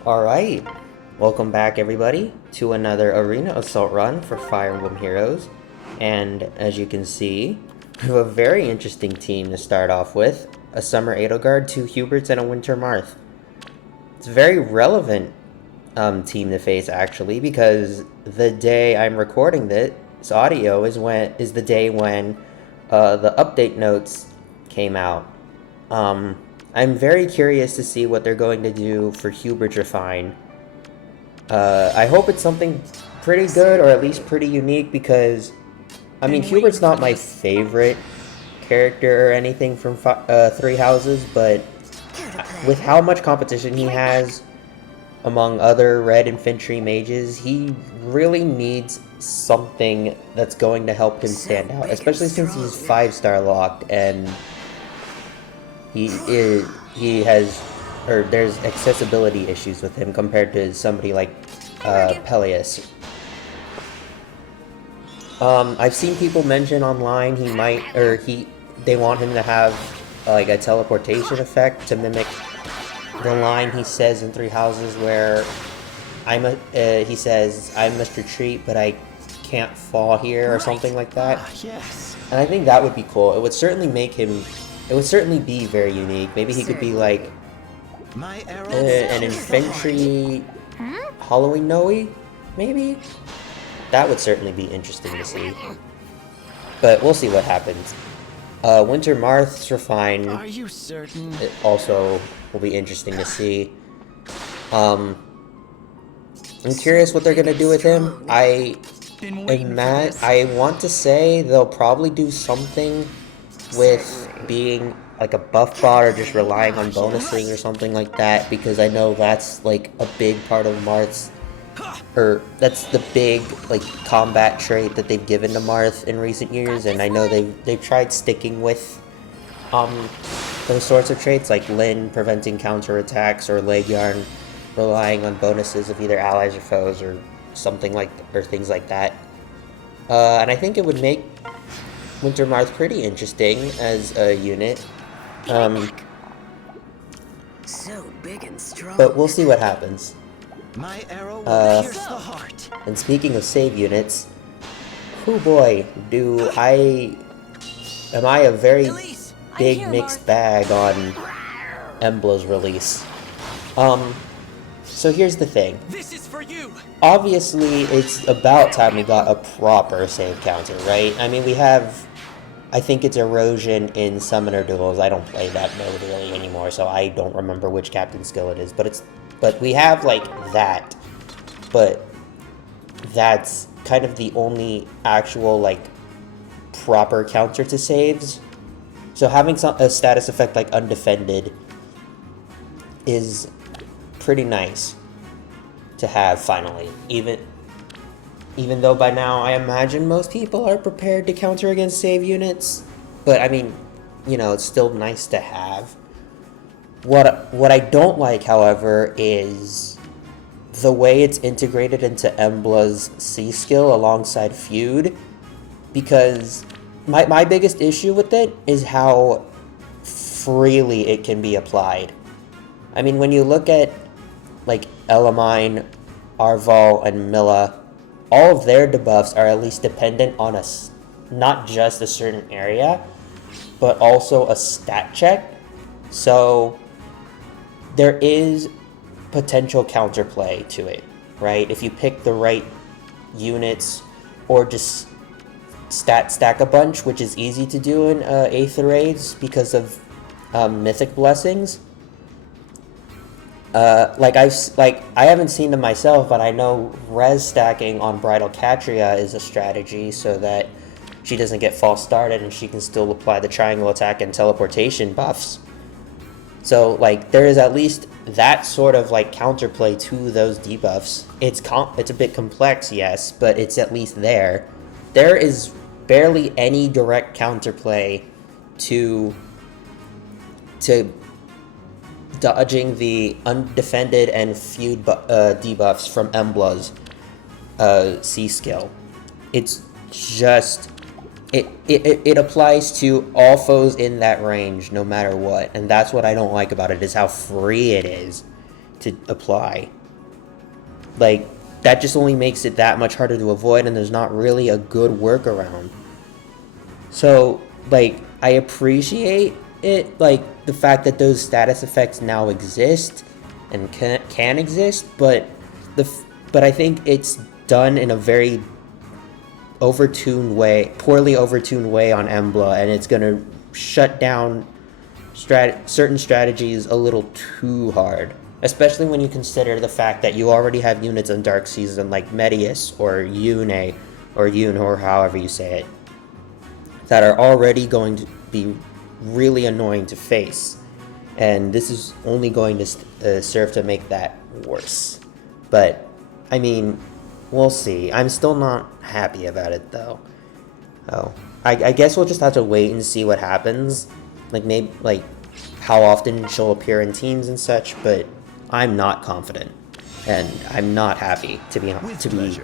Alright, welcome back everybody to another arena assault run for Fire Emblem Heroes. And as you can see, we have a very interesting team to start off with. A Summer Edelgard, 2 Huberts, and a Winter Marth. It's a very relevant team to face actually, because the day I'm recording this audio is the day when the update notes came out. I'm very curious to see what they're going to do for Hubert Refine. I hope it's something pretty good, or at least pretty unique, because, I mean, Hubert's not my favorite character or anything from Three Houses, but with how much competition he has among other red infantry mages, he really needs something that's going to help him stand out, especially since he's 5-star locked and there's accessibility issues with him compared to somebody like Peleus. I've seen people mention online they want him to have like a teleportation effect to mimic the line he says in Three Houses where he says, "I must retreat, but I can't fall here," or something like that. Yes. And I think that would be cool. It would certainly be very unique. Maybe he could be like an infantry Halloween Noe, maybe? That would certainly be interesting to see. But we'll see what happens. Winter Marth's Refine. Are you certain? It also will be interesting to see. I'm curious what they're gonna do with him. I want to say they'll probably do something with being like a buff bot or just relying on bonusing or something like that, because I know that's like a big part of Marth's, or that's the big like combat trait that they've given to Marth in recent years, and I know they've tried sticking with those sorts of traits like Lyn preventing counterattacks or Leguiarn relying on bonuses of either allies or foes or something like, or things like that. And I think it would make Winter Marth pretty interesting as a unit. So big and strong. But we'll see what happens. My arrow will pierce the heart. And speaking of save units, oh boy, am I a very big mixed bag on Emblem's release. So here's the thing. This is for you. Obviously, it's about time we got a proper save counter, right? I mean, we have, I think it's Erosion in Summoner Duels. I don't play that mode really anymore, so I don't remember which captain skill it is, but we have like that. But that's kind of the only actual like proper counter to saves. So having a status effect like Undefended is pretty nice to have finally, even though by now I imagine most people are prepared to counter against save units, but I mean, you know, it's still nice to have. What I don't like, however, is the way it's integrated into Emblem's C skill alongside Feud, because my biggest issue with it is how freely it can be applied. I mean, when you look at like Elamine, Arval, and Milla, all of their debuffs are at least dependent on not just a certain area, but also a stat check. So there is potential counterplay to it, right? If you pick the right units or just stack a bunch, which is easy to do in Aether Raids because of mythic blessings. I haven't seen them myself, but I know res stacking on Bridal Catria is a strategy so that she doesn't get false started and she can still apply the triangle attack and teleportation buffs. So like there is at least that sort of like counterplay to those debuffs. It's a bit complex, yes, but it's at least there. There is barely any direct counterplay to dodging the Undefended and Feud debuffs from Emblem's C skill. It's just it applies to all foes in that range no matter what, and that's what I don't like about it, is how free it is. to apply. Like, that just only makes it that much harder to avoid, and there's not really a good workaround. So, like, I appreciate it, like, the fact that those status effects now exist and can exist, but I think it's done in a very poorly overtuned way on Emblem, and it's gonna shut down certain strategies a little too hard. Especially when you consider the fact that you already have units on Dark Season like Medius or Yune, or however you say it, that are already going to be really annoying to face. And this is only going to serve to make that worse. But, I mean, we'll see. I'm still not happy about it, though. Oh, I guess we'll just have to wait and see what happens. Like, maybe, like, how often she'll appear in teams and such, but I'm not confident. And I'm not happy, to be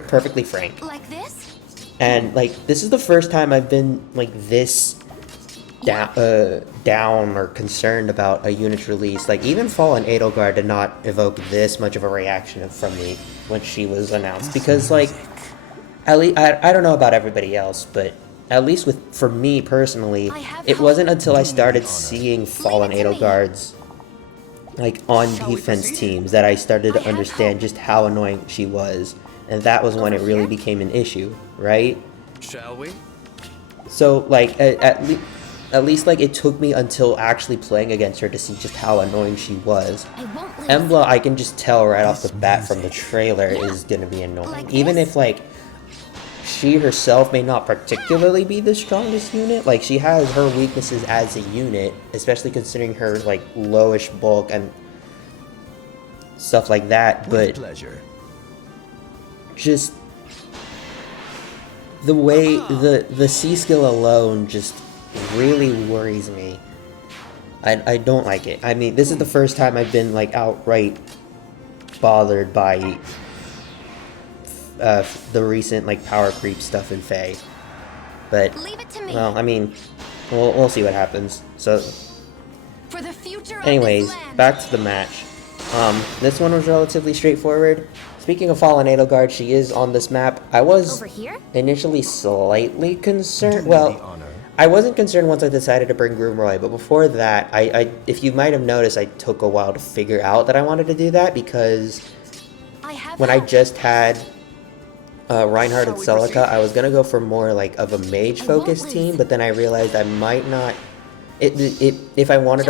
perfectly frank. Like this? And, like, this is the first time I've been, like, this down or concerned about a unit's release. Like, even Fallen Edelgard did not evoke this much of a reaction from me when she was announced. Because, like, at least, I don't know about everybody else, but at least for me personally, it wasn't until I started seeing Fallen Edelgards, like, on defense teams that I started to understand just how annoying she was. And that was when it really became an issue, right? Shall we? So, like, at least, like, it took me until actually playing against her to see just how annoying she was. Emblem, I can just tell right off the bat from the trailer is gonna be annoying. Even if, like, she herself may not particularly be the strongest unit, like, she has her weaknesses as a unit, especially considering her, like, lowish bulk and stuff like that, but just the way the C skill alone just really worries me. I don't like it. I mean, this is the first time I've been, like, outright bothered by the recent, like, power creep stuff in Fae. But, well, I mean, we'll see what happens. So, For the future anyways, back to the match. This one was relatively straightforward. Speaking of Fallen Edelgard, she is on this map. I was initially slightly concerned. Well, I wasn't concerned once I decided to bring Groomroy, but before that, if you might have noticed, I took a while to figure out that I wanted to do that, because when I just had Reinhardt and Celica, I was gonna go for more, like, of a mage-focused team, but then I realized I might not. If I wanted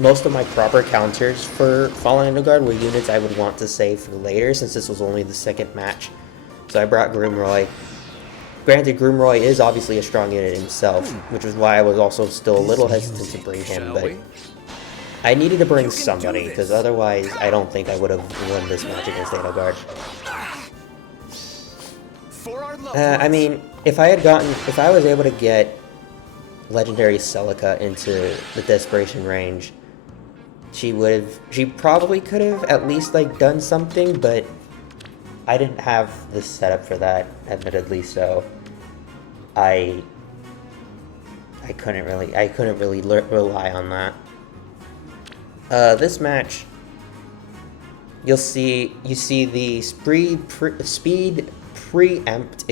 most of my proper counters for Fallen Edelgard were units I would want to save for later, since this was only the second match. So I brought Groomroy. Granted, Groomroy is obviously a strong unit himself, which is why I was also still a little hesitant to bring him, but I needed to bring somebody, because otherwise I don't think I would have won this match against Edelgard. I mean, if I was able to get Legendary Celica into the Desperation range, she probably could have at least, like, done something, but I didn't have the setup for that, admittedly, so I couldn't really rely on that. This match, you see the speed preempt,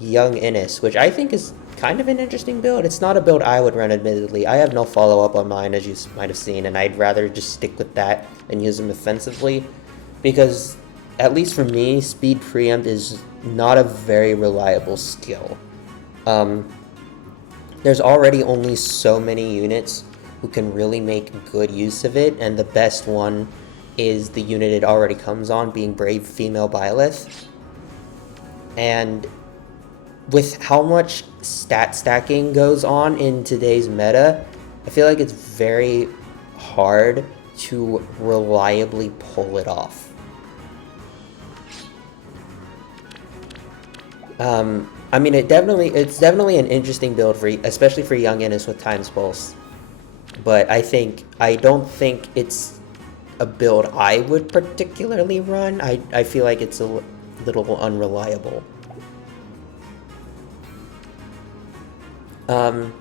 Young Innis, which I think is kind of an interesting build. It's not a build I would run, admittedly. I have no follow-up on mine, as you might have seen, and I'd rather just stick with that and use them offensively, because, at least for me, speed preempt is not a very reliable skill. There's already only so many units who can really make good use of it, and the best one is the unit it already comes on, being Brave Female Byleth. And with how much stat stacking goes on in today's meta, I feel like it's very hard to reliably pull it off. I mean, it's definitely an interesting build, especially for Young Innis with Time's Pulse. But I don't think it's a build I would particularly run. I feel like it's a little unreliable. Other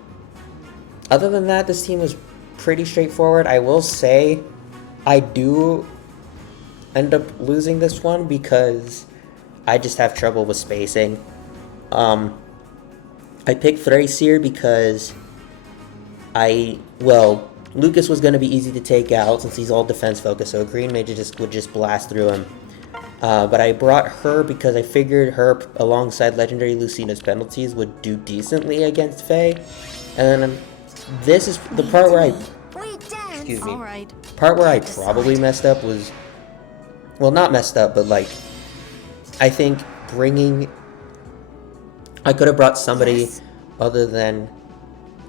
than that, this team was pretty straightforward. I will say, I do end up losing this one because I just have trouble with spacing. I picked Thracier because Lucas was going to be easy to take out since he's all defense focused, so a green mage would just blast through him. But I brought her because I figured her alongside Legendary Lucina's penalties would do decently against Faye. And then this is the part where excuse me. All right. Part where I probably messed up was, well, not messed up, but like, I think I could have brought somebody other than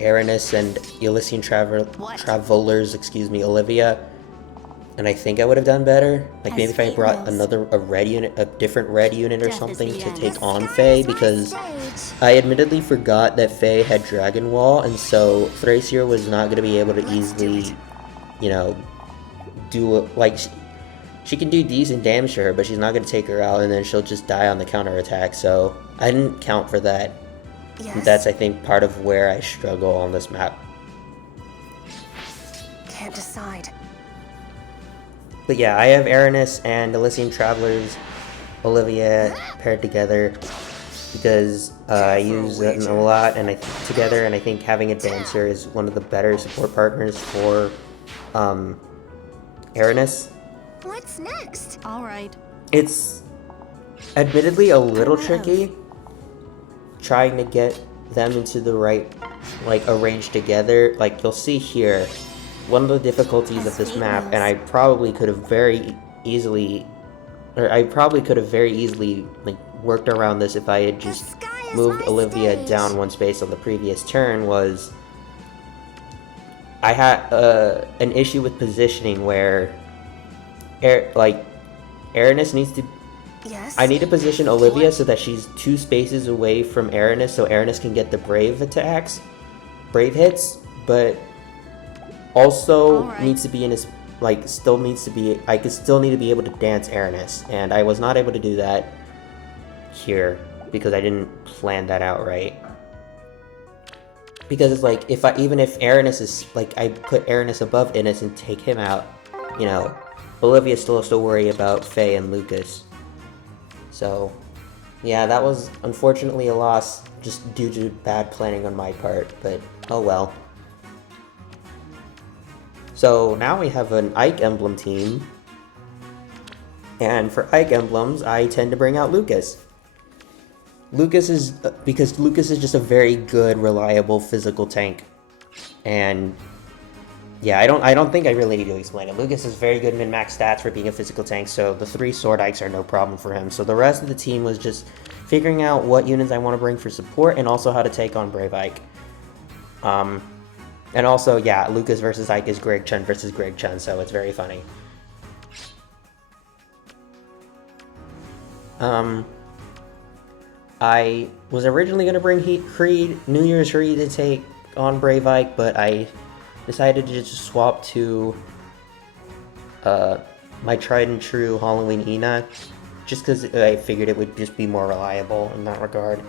Aranis and Elysian Travelers, Olivia, and I think I would have done better. Like maybe if I brought a different red unit or something to take on Faye, because I admittedly forgot that Faye had Dragon Wall, and so Thracier was not going to be able to easily, she can do decent damage to her, but she's not going to take her out, and then she'll just die on the counterattack, so I didn't count for that. Yes. That's, I think, part of where I struggle on this map. Can't decide. But yeah, I have Aranis and Elysian Travelers, Olivia paired together because I use them a lot together, and I think having a dancer is one of the better support partners for Aranis. What's next? All right. It's admittedly a little tricky trying to get them into the right, arranged together. Like, you'll see here, one of the difficulties of this map, and I probably could have very easily worked around this if I had just moved Olivia down one space on the previous turn, was I had an issue with positioning where Aranis needs to... Yes. I need to position Olivia so that she's 2 spaces away from Aranis, so Aranis can get the Brave hits, but also needs to be in his, I still need to be able to dance Aranis, and I was not able to do that here because I didn't plan that out right. Because it's like, even if Aranis is, I put Aranis above Innis and take him out, Olivia still has to worry about Faye and Lucas. So, yeah, that was unfortunately a loss just due to bad planning on my part, but oh well. So now we have an Ike Emblem team, and for Ike Emblems, I tend to bring out Lucas. Because Lucas is just a very good, reliable physical tank, and yeah, I don't think I really need to explain it. Lucas has very good min-max stats for being a physical tank, so the 3 Sword Ikes are no problem for him. So the rest of the team was just figuring out what units I want to bring for support, and also how to take on Brave Ike. And also, yeah, Lucas versus Ike is Greg Chun versus Greg Chun, so it's very funny. I was originally going to bring New Year's Creed to take on Brave Ike, but I decided to just swap to my tried and true Halloween Ina, just because I figured it would just be more reliable in that regard.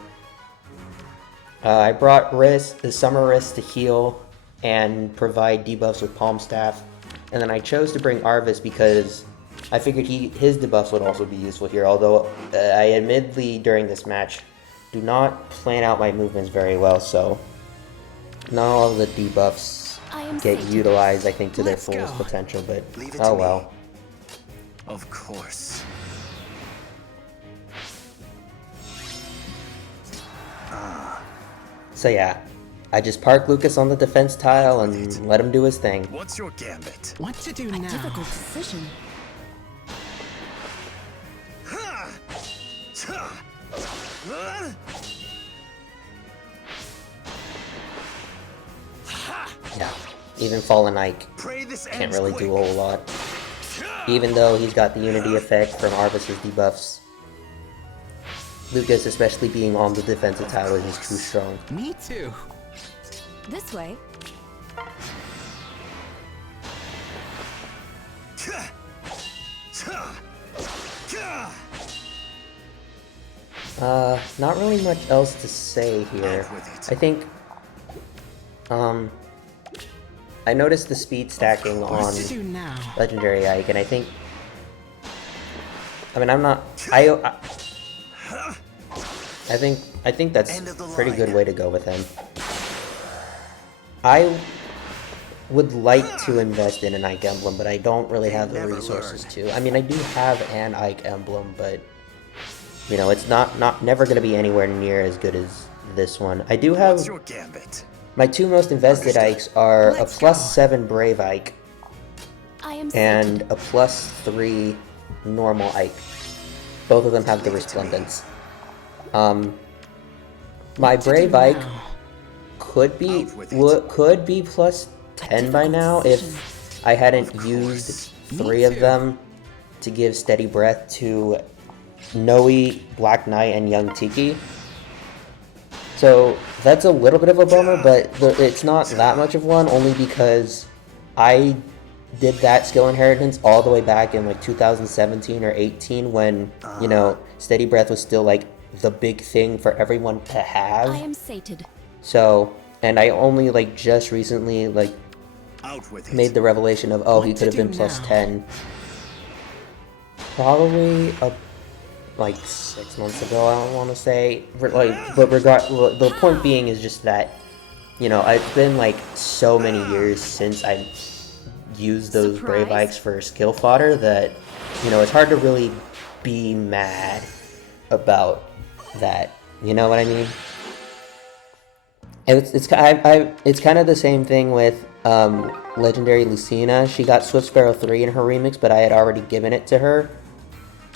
I brought the Summer Wrist to heal and provide debuffs with Palm Staff, and then I chose to bring Arvis because I figured his debuffs would also be useful here, although I admittedly during this match do not plan out my movements very well, so not all of the debuffs get utilized, I think, to their fullest potential, but oh well. Of course. So yeah, I just park Lucas on the defense tile and let him do his thing. What's your gambit? What to do now? Difficult decision. Yeah, even Fallen Ike can't really do a whole lot. Even though he's got the Unity effect from Arvis's debuffs, Lucas, especially being on the defensive tile, is just too strong. Me too. This way. Not really much else to say here. I think, I noticed the speed stacking on What to do now? Legendary Ike, and I think I mean, I'm not. I think that's End of the a pretty line. good way to go with him. I would like to invest in an Ike Emblem, but I don't really have the never resources learn. to. I mean, I do have an Ike Emblem, but you know, it's never going to be anywhere near as good as this one. I do have What's your gambit? my two most invested Understood. Ikes are Let's a go. +7 Brave Ike I am and sated. a +3 normal Ike. Both of them have the resplendence. My What to Brave do Ike now? could be Out with it. could be +10 by now if I hadn't Of used course. 3 of them to give steady breath to Noe, Black Knight, and Young Tiki. So that's a little bit of a bummer, but it's not that much of one, only because I did that skill inheritance all the way back in like 2017 or 18 when, you know, steady breath was still like the big thing for everyone to have. I am sated. So, and I only like just recently like Out with it. made the revelation of, oh, What he to could have been do plus now? 10 probably like 6 months ago, I don't want to say, but the point being is just that, you know, it's been like so many years since I used those Brave Surprise. Ikes for skill fodder that, you know, it's hard to really be mad about that, you know what I mean? And it's kind of the same thing with Legendary Lucina. She got Swift Sparrow 3 in her remix, but I had already given it to her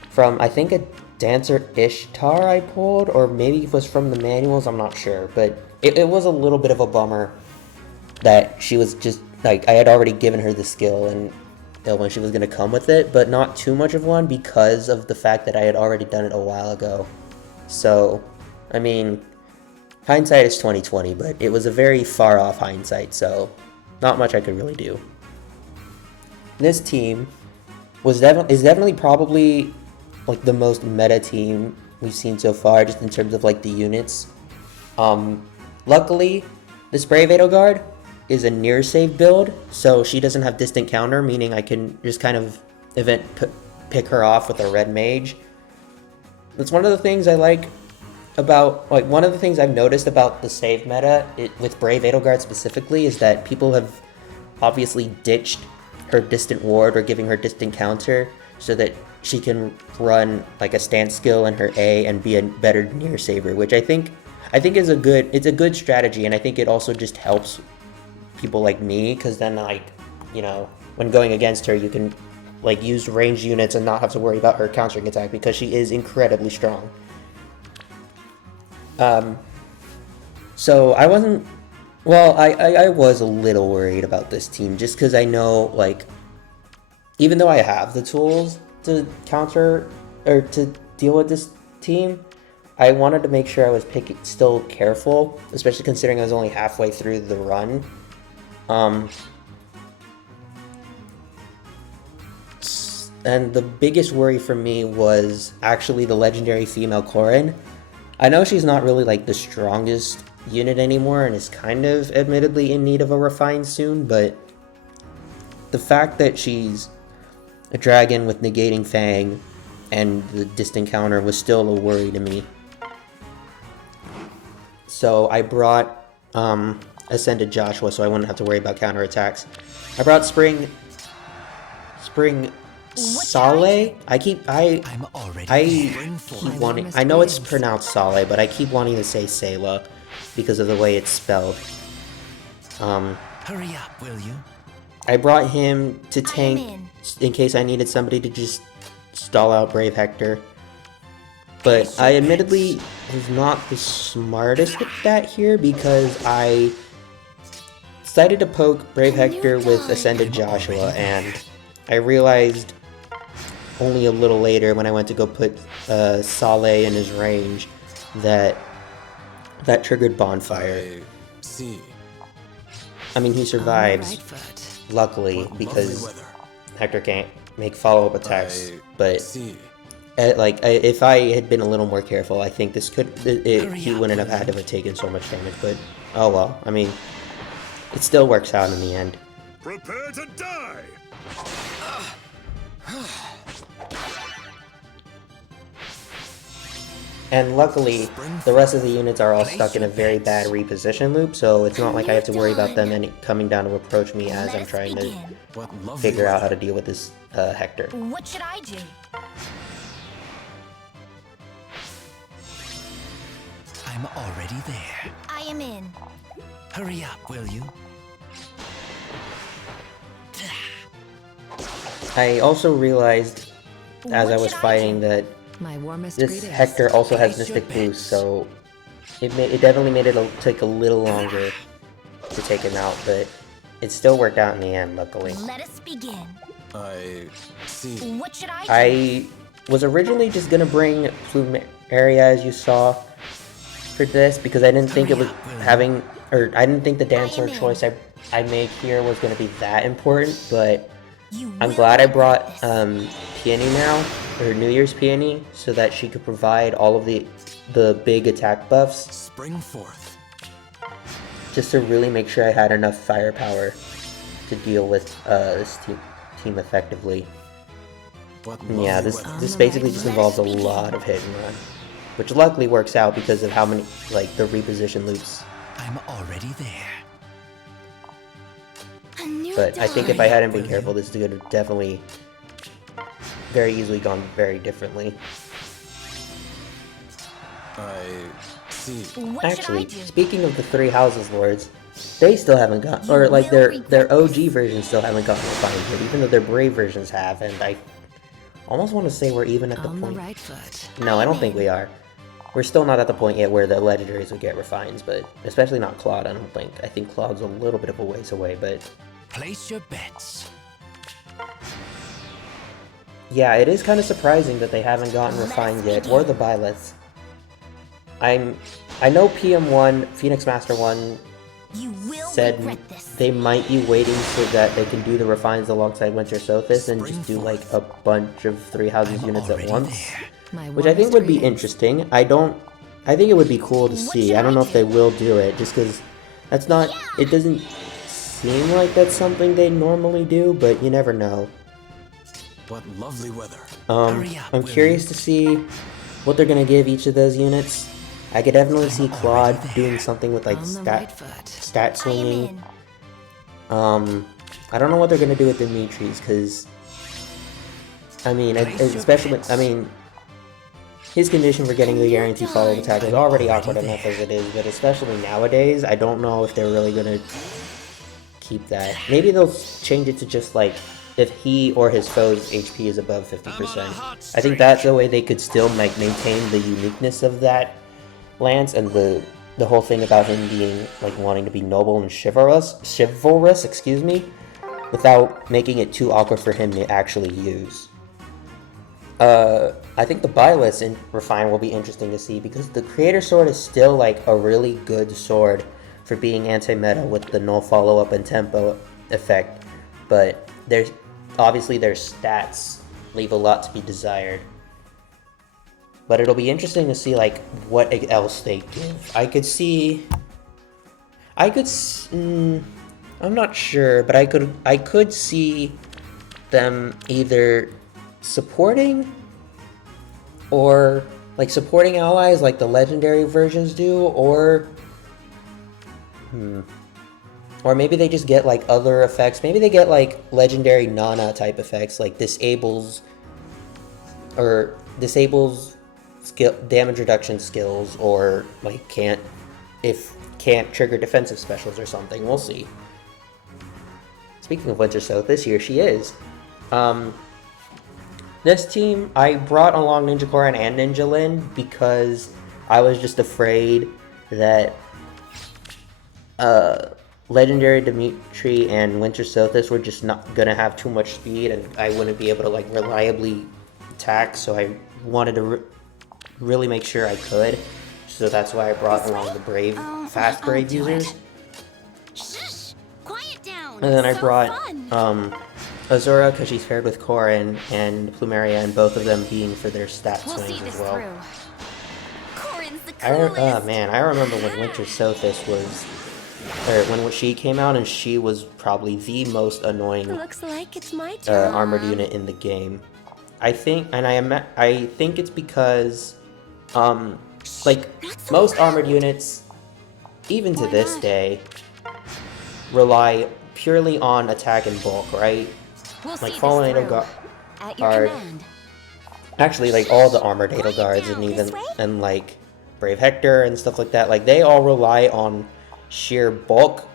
from, I think, a Dancer Ishtar I pulled, or maybe it was from the manuals, I'm not sure. But it was a little bit of a bummer that she was just, like, I had already given her the skill and when she was going to come with it, but not too much of one because of the fact that I had already done it a while ago. So, I mean, hindsight is 20/20, but it was a very far off hindsight, so not much I could really do. This team is definitely probably like the most meta team we've seen so far, just in terms of like the units. Luckily, this Brave Edelgard is a near save build, so she doesn't have distant counter, meaning I can just kind of pick her off with a red mage. That's one of the things I like about, like, one of the things I've noticed about the save meta with Brave Edelgard specifically is that people have obviously ditched her distant ward or giving her distant counter so that she can run like a stance skill in her A and be a better near saver, which I think is a good strategy, and I think it also just helps people like me, because then, like, you know, when going against her, you can like use ranged units and not have to worry about her countering attack because she is incredibly strong. So I wasn't, well, I was a little worried about this team just because I know, like, even though I have the tools to counter or to deal with this team, I wanted to make sure I was still careful, especially considering I was only halfway through the run. And the biggest worry for me was actually the legendary female Corrin. I know she's not really like the strongest unit anymore and is kind of admittedly in need of a refine soon, but the fact that she's a dragon with negating Fang and the distant counter was still a worry to me. So I brought Ascended Joshua so I wouldn't have to worry about counterattacks. I brought Spring Saleh. I keep wanting, I know it's pronounced Saleh, but I keep wanting to say Selah because of the way it's spelled. Hurry up, will you? I brought him to tank in case I needed somebody to just stall out Brave Hector. But I admittedly was not the smartest at that here because I decided to poke Brave Hector with Ascended Joshua, and I realized only a little later when I went to go put Saleh in his range that triggered Bonfire. See. I mean, he survives, luckily, because Hector can't make follow-up attacks, but if I had been a little more careful, I think this he wouldn't have had to have taken so much damage, but oh well. I mean, it still works out in the end. Prepare to die! And luckily, the rest of the units are all stuck in a very bad reposition loop, so it's not like I have to worry about them coming down to approach me as I'm trying to What lovely figure out how weather. to deal with this Hector. What should I do? I'm already there. I am in. Hurry up, will you? I also realized, as I was fighting, that My warmest this greetings. Hector also has Place your Mystic bets. Boost, so it definitely made it take a little longer to take him out, but it still worked out in the end, luckily. Let us begin. I see. What should I do? I was originally just gonna bring Plumeria, as you saw, for this, because I didn't think it was having, or I didn't think the dancer choice I made here was gonna be that important, but You I'm will glad I regret brought this. Peony now, or New Year's Peony, so that she could provide all of the big attack buffs, Spring forth. just to really make sure I had enough firepower to deal with this team effectively. What Yeah, lovely this weather. basically just involves a lot of hit and run, which luckily works out because of how many, like, the reposition loops. I'm already there. A new But I think if dawn. I hadn't been careful, this could have definitely very easily gone very differently. I see. What should I Actually, do? speaking of the Three Houses Lords, they still haven't got, or like their OG versions still haven't gotten refined yet, even though their Brave versions have, and I almost want to say we're even at the On the point. right foot. No, I don't think we are. We're still not at the point yet where the legendaries would get refines, but especially not Claude, I don't think. I think Claude's a little bit of a ways away, but Place your bets. yeah, it is kind of surprising that they haven't gotten refined yet, or the Byleths. I know PM1, Phoenix Master 1, You will said regret this. they might be waiting so that they can do the refines alongside Winter Sothis and just do like a bunch of Three Houses I'm units at already once. there. My Which I think warmest would be greetings. interesting. I think it would be cool to see. should I don't I know if do? they will do it, just because that's not, it doesn't seem like that's something they normally do, but you never know. What lovely weather. Hurry up, I'm will curious you? to see what they're going to give each of those units. I could definitely see I'm Claude already doing there. something with like On the right foot. stat I am swinging. in. I don't know what they're gonna do with Dimitri's, because I mean, especially, I mean, his condition for getting the guaranteed follow-up attack is already awkward enough as it is, but especially nowadays, I don't know if they're really gonna keep that. Maybe they'll change it to just like if he or his foe's HP is above 50%. I think that's the way they could still like maintain the uniqueness of that Lance and the whole thing about him being like wanting to be noble and chivalrous, excuse me, without making it too awkward for him to actually use. I think the Byleths in Refine will be interesting to see because the Creator Sword is still like a really good sword for being anti-meta with the null follow-up and tempo effect, but there's obviously their stats leave a lot to be desired. But it'll be interesting to see like what else they give. I'm not sure, but I could see them either supporting or like supporting allies like the legendary versions do, or maybe they just get like other effects. Maybe they get like legendary Nana type effects, like disables skill damage reduction skills, or like can't trigger defensive specials or something. We'll see. Speaking of Winter Sothis, here she is. This team, I brought along Ninja Koran and Ninja Lin because I was just afraid that Legendary Dimitri and Winter Sothis were just not gonna have too much speed, and I wouldn't be able to like reliably attack. So I wanted to really make sure I could. So that's why I brought along the fast Brave users. Shh! Quiet down. And then I So brought fun. Azura because she's paired with Korin and Plumeria, and both of them being for their stat We'll see swings this as well. through. Corin's the Oh coolest. man, I remember when Winter Sothis was, or when she came out, and she was probably the most annoying Looks like it's my turn. armored unit in the game. I think it's because Like, most armored units, even to this day, rely purely on attack and bulk, right? We'll Like, see Fallen this Nato through. At your Guard. command. Actually, like, all the armored Nato Guards and even, and like, Brave Hector and stuff like that, like, they all rely on sheer bulk,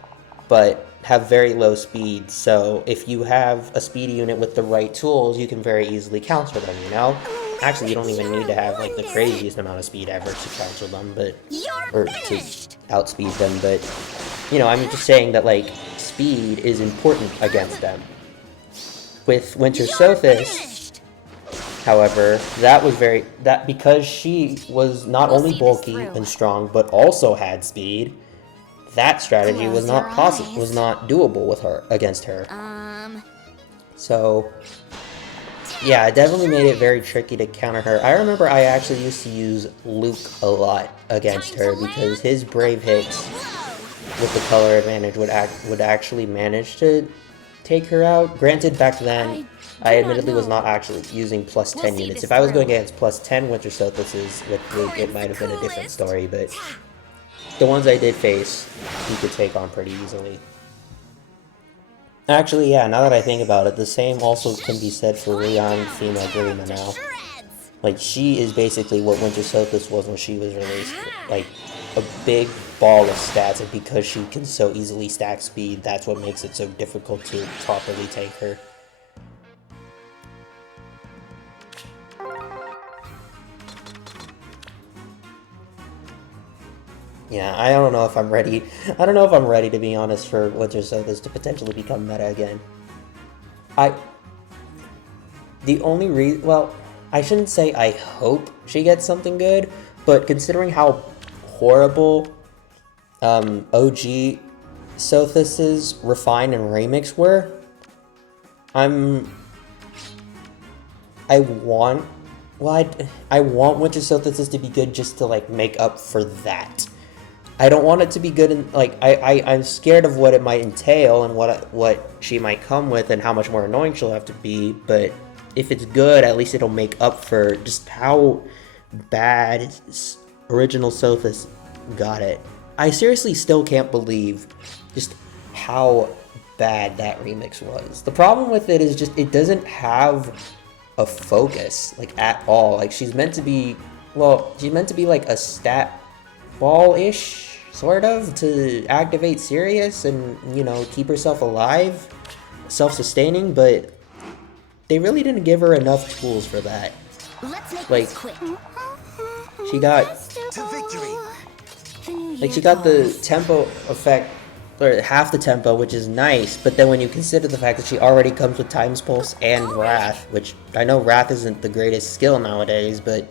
but have very low speed. So if you have a speedy unit with the right tools, you can very easily counter them, you know? Actually, you don't even need to have like the craziest amount of speed ever to counter them, but or to outspeed them, but you know, I'm just saying that like speed is important against them. With Winter Sothis, however, that because she was not only bulky and strong, but also had speed, that strategy was not possible, was not doable with her, against her. So, yeah, it definitely made it very tricky to counter her. I remember I actually used to use Luke a lot against her because his brave hits with the color advantage would actually manage to take her out. Granted, back then, I admittedly was not actually using plus 10 units. If I was going against plus 10 Winter Sothises with Luke, it might have been a different story, but the ones I did face, he could take on pretty easily. Actually, yeah, now that I think about it, the same also can be said for Rion Female Grima now. Like, she is basically what Winter Sothis was when she was released. Like, a big ball of stats, and because she can so easily stack speed, that's what makes it so difficult to properly take her. Yeah, I don't know if I'm ready. I don't know if I'm ready, to be honest, for Winter Sothis to potentially become meta again. The only reason, well, I shouldn't say I hope she gets something good, but considering how horrible OG Sothis's Refine and Remix were, I want Winter Sothis to be good just to like make up for that. I don't want it to be good, and like I'm scared of what it might entail and what she might come with and how much more annoying she'll have to be. But if it's good, at least it'll make up for just how bad original Sothis got it. I seriously still can't believe just how bad that remix was. The problem with it is just it doesn't have a focus like at all. Like she's meant to be like a stat ball-ish sort of to activate Sirius and, you know, keep herself alive, self-sustaining, but they really didn't give her enough tools for that. Like, she got To victory. like she got the tempo effect, or half the tempo, which is nice, but then when you consider the fact that she already comes with Time's Pulse and Wrath, which I know Wrath isn't the greatest skill nowadays, but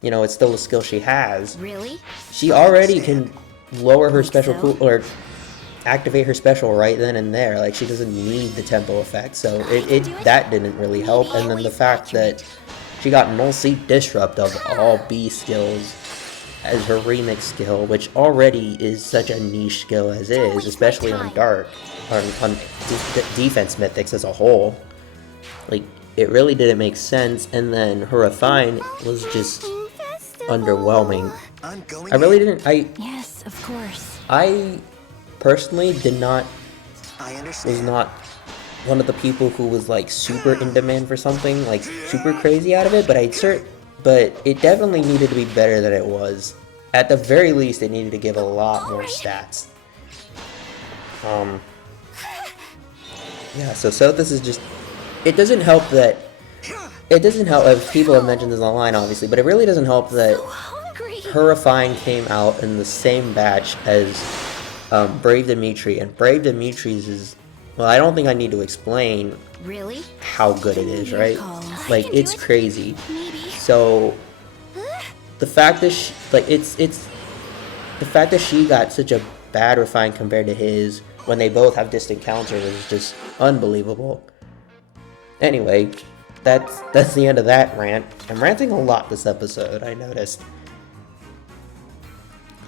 you know, it's still a skill she has. Really? She already can lower her special cool, or activate her special right then and there. Like, she doesn't need the tempo effect, so that didn't really help. And then the fact that she got Null Seek Disrupt of all B skills as her remix skill, which already is such a niche skill as is, especially on Dark, on defense mythics as a whole. Like, it really didn't make sense, and then her Refine was just underwhelming. I really didn't, Yes, of course. I personally was not one of the people who was like super in demand for something, like super crazy out of it, but it definitely needed to be better than it was. At the very least, it needed to give a lot more stats. Yeah, so Sothis is just, it doesn't help, if people have mentioned this online obviously, but it really doesn't help that her Refine came out in the same batch as Brave Dimitri, and Brave Dimitri's is, well, I don't think I need to explain how good it is, right? Like, it's crazy. So the fact that she got such a bad Refine compared to his when they both have distant counters is just unbelievable. Anyway, that's the end of that rant. I'm ranting a lot this episode, I noticed.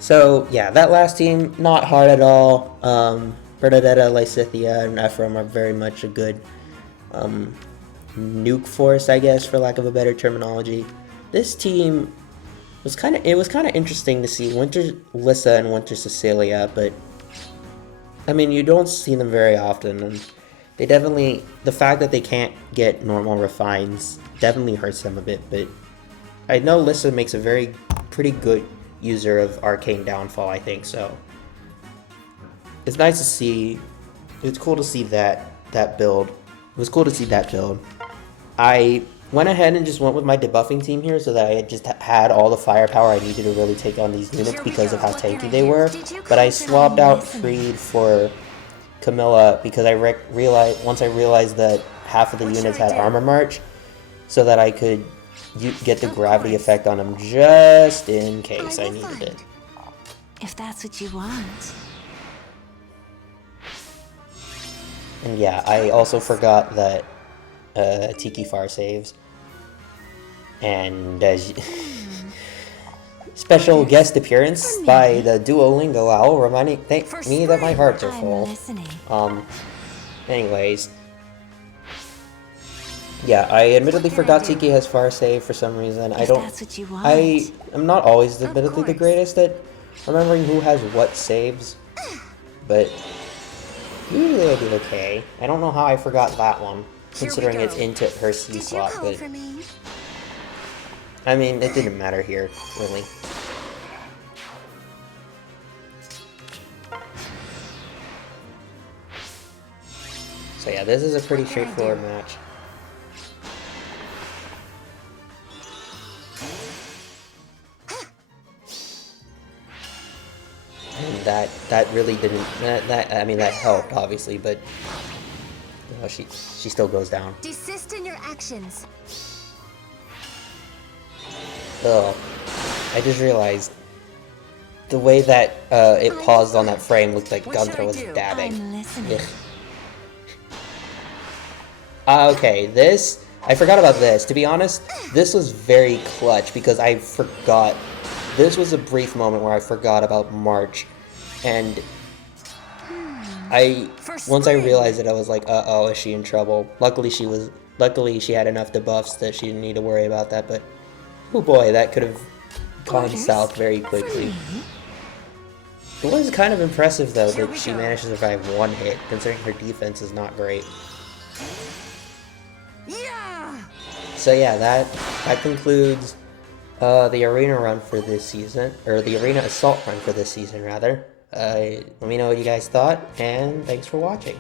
So, yeah, that last team, not hard at all. Bernadetta, Lysithia, and Ephraim are very much a good nuke force, I guess, for lack of a better terminology. This team it was kind of interesting to see Winter Lissa and Winter Cecilia, but I mean, you don't see them very often, and they definitely, the fact that they can't get normal refines definitely hurts them a bit, but I know Lissa makes a pretty good user of Arcane Downfall, I think, so it's nice to see, it's cool to see that build. It was cool to see that build. I went ahead and just went with my debuffing team here so that I just had all the firepower I needed to really take on these units because of how tanky they were. But I swapped out Freed for Camilla because I realized once I realized that half of the units had Armor March, so that I could get the gravity effect on them just in case I needed it. If that's what you want. And yeah, I also forgot that Tiki Far saves. And special guest appearance by the Duolingo owl reminding me that my hearts are full. Anyways. Yeah, I admittedly forgot Tiki has far save for some reason. I am not always admittedly the greatest at remembering who has what saves, but usually I do okay. I don't know how I forgot that one, considering it's into her C slot, but I mean, it didn't matter here, really. So yeah, this is a pretty straightforward match. And that really didn't, I mean, that helped, obviously, but you know, she still goes down. Desist in your actions. Ugh. I just realized the way that it paused on that frame looked like Gunther was dabbing. I'm listening. Okay, this, I forgot about this. To be honest, this was very clutch because I forgot. This was a brief moment where I forgot about March, and once I realized it, I was like, uh-oh, is she in trouble? Luckily she had enough debuffs that she didn't need to worry about that, but oh boy, that could have gone south very quickly. It was kind of impressive though that she managed to survive one hit, considering her defense is not great. So yeah, that concludes the arena run for this season, or the arena assault run for this season rather. Let me know what you guys thought, and thanks for watching.